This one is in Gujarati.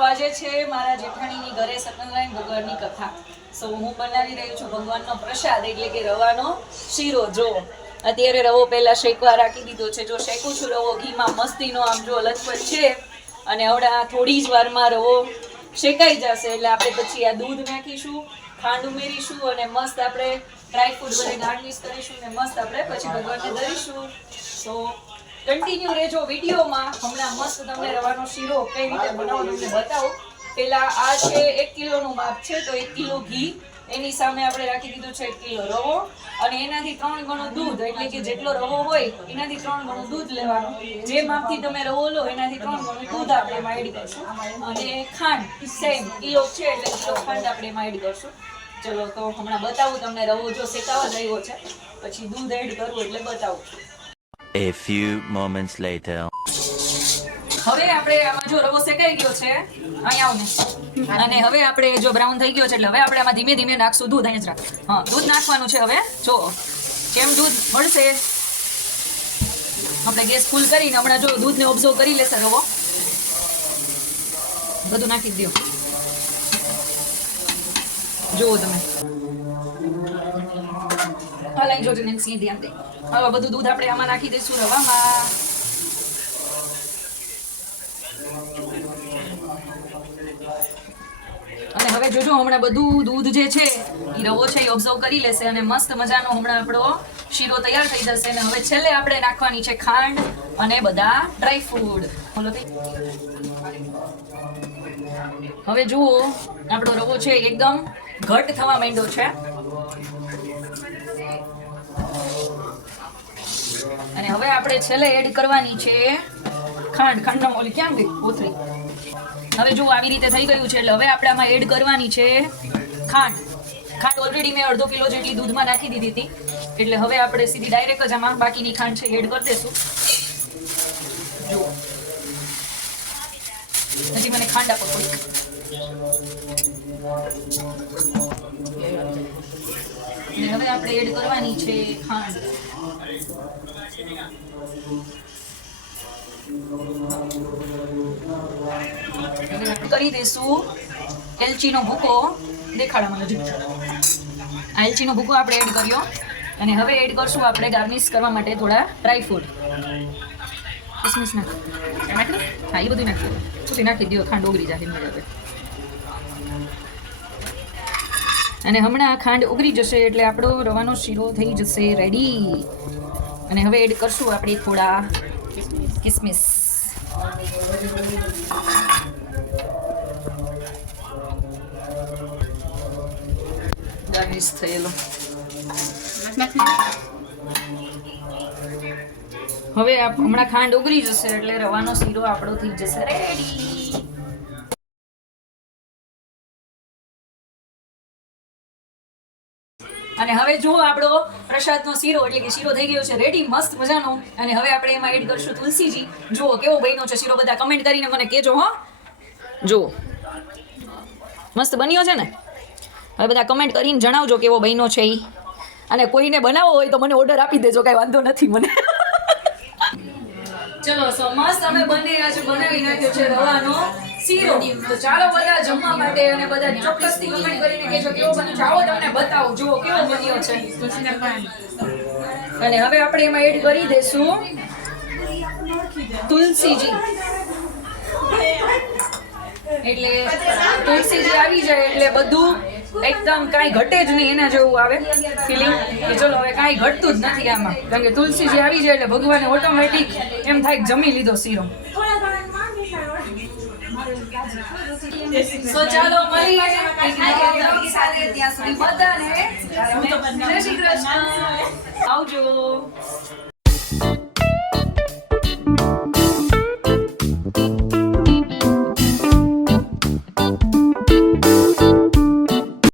આજે છે મારા જેઠાણીની ઘરે સત્યનારાયણ ભગવાનની કથા સો હું બનાવી રહી છું ભગવાનનો પ્રસાદ એટલે કે રવાનો શીરો જો અત્યારે રવો પહેલા શેકવા રાખી દીધો છે. જો શેકું છું રવો ઘીમાં મસ્તીનો આમ જો લચપત છે અને હવડા થોડી જ વારમાં રવો શેકાઈ જશે એટલે આપણે પછી આ દૂધ નાખીશું ખાંડ ઉમેરીશું અને મસ્ત આપણે ડ્રાય ફ્રૂટ બધે ગાર્નિશ કરીશું ને મસ્ત આપણે પછી ભગવાનને ધરીશું સો કન્ટિન્યુ રહેજો વિડીયોમાં. હમણાં મસ્ત તમને રવાનો શીરો કઈ રીતે બનાવવાનો તમને બતાવો. પેલા આ છે એક કિલોનું માપ છે, તો એક કિલો ઘી. એની સામે આપણે રાખી દીધું છે એક કિલો રવો. અને એનાથી ત્રણ ગણું દૂધ, એટલે કે જેટલો રવો હોય, એનાથી ત્રણ ગણું દૂધ લેવાનું. જે માપથી તમે રવો લો, એનાથી ત્રણ ગણું દૂધ આપણે એમાં કરશું. અને ખાંડ સેમ કિલો છે, એટલે કિલો ખાંડ આપણે એમાં કરશું. ચલો, તો હમણાં બતાવું તમને રવો જો શેકાવા રહ્યો છે, પછી દૂધ એડ કરવું એટલે બતાવું. A few moments later. હવે આપણે આમાં જો રવો શેકાઈ ગયો છે અહીંયા આવને અને હવે આપણે જો બ્રાઉન થઈ ગયો છે, એટલે હવે આપણે આમાં ધીમે ધીમે નાખશું દૂધ અહીંયા જ રાખ હા, દૂધ નાખવાનું છે હવે. જો કેમ દૂધ મળશે, આપણે ગેસ ફૂલ કરીને હમણાં જો દૂધને ઓબ્ઝર્વ કરી લેશે રવો. બધું નાખી દો જુઓ તમે. હા લાઈ જોજો નેન્સી ધ્યાન દે હવે બધું દૂધ આપણે આમાં નાખી દઈશું રવામાં અને હવે જોજો, હમણાં બધું દૂધ જે છે એ રવો છે એ ઓબ્ઝર્વ કરી લેશે અને મસ્ત મજાનો હમણાં આપણો શીરો તૈયાર થઈ જશે અને હવે છેલ્લે આપણે નાખવાની છે ખાંડ અને બધા ડ્રાય ફ્રૂટ હવે જુઓ, આપણો રવો છે એકદમ ઘટ થવા માંડ્યો છે. હવે આપણે છેલ્લે એડ કરવાની છે ખાંડ. ખાંડનો ઓલી ક્યાં ગઈ કોથળી હવે જો આવી રીતે થઈ ગયું છે. એટલે હવે આપણે આમાં એડ કરવાની છે ખાંડ. ખાંડ ઓલરેડી મેં અડધો કિલો જેટલી દૂધમાં નાખી દીધી હતી. એટલે હવે આપણે સીધી ડાયરેક્ટ જ આમાં બાકીની ખાંડ છે એડ કરી દેશું. જુઓ. હજી મને ખાંડ આપો થોડીક. અને હવે આપણે એડ કરવાની છે ખાંડ. કરી દઈશું એલચીનો ભૂકો. દેખાડો મને હજુ આ એલચીનો ભૂકો આપણે એડ કર્યો. અને હવે એડ કરશું આપણે ગાર્નિશ કરવા માટે થોડા ડ્રાય ફ્રૂટ. કિસમિસ નાખ. નાખી? હા એ બધું નાખી નાખી દો ખાંડ ઓગળી જાય એની હવે અને હમણાં આ ખાંડ ઓગળી જશે એટલે આપણો રવાનો શીરો થઈ જશે રેડી અને હવે એડ કરશું આપણે થોડા કિસમિસ. ગાર્નિશ થયેલો. હવે હમણાં ખાંડ ઓગળી જશે એટલે રવાનો શીરો આપણો થઈ જશે રેડી અને હવે જુઓ આપણો પ્રસાદનો શીરો, એટલે કે શીરો થઈ ગયો છે રેડી મસ્ત મજાનો. અને હવે આપણે એમાં એડ કરશું તુલસીજી. જુઓ કેવો બન્યો છે શીરો, બધા કમેન્ટ કરીને મને કહેજો, હો. જુઓ. મસ્ત બન્યો છે ને? હવે બધા કમેન્ટ કરીને જણાવજો કેવો બન્યો છે એ અને કોઈને બનાવવો હોય તો મને ઓર્ડર આપી દેજો, કાંઈ વાંધો નથી મને. ચલો, સો મસ્ત અમે બંને, આજે બનાવી નાખ્યો છે રવાનો. અને અને હવે આપણે એમાં એડ કરી દેશું તુલસીજી. એટલે તુલસીજી આવી જાય એટલે બધું એકદમ કાંઈ ઘટે જ નહીં એના જેવું આવે ફિલિંગ કે ચલો હવે કાંઈ ઘટતું જ નથી આમાં. કારણ કે તુલસીજી આવી જાય એટલે ભગવાને ઓટોમેટિક એમ થાય જમી લીધો શીરો. તો ચાલો vlog સાથે ત્યાં સુધી બધાને જય શ્રી કૃષ્ણ. આવજો.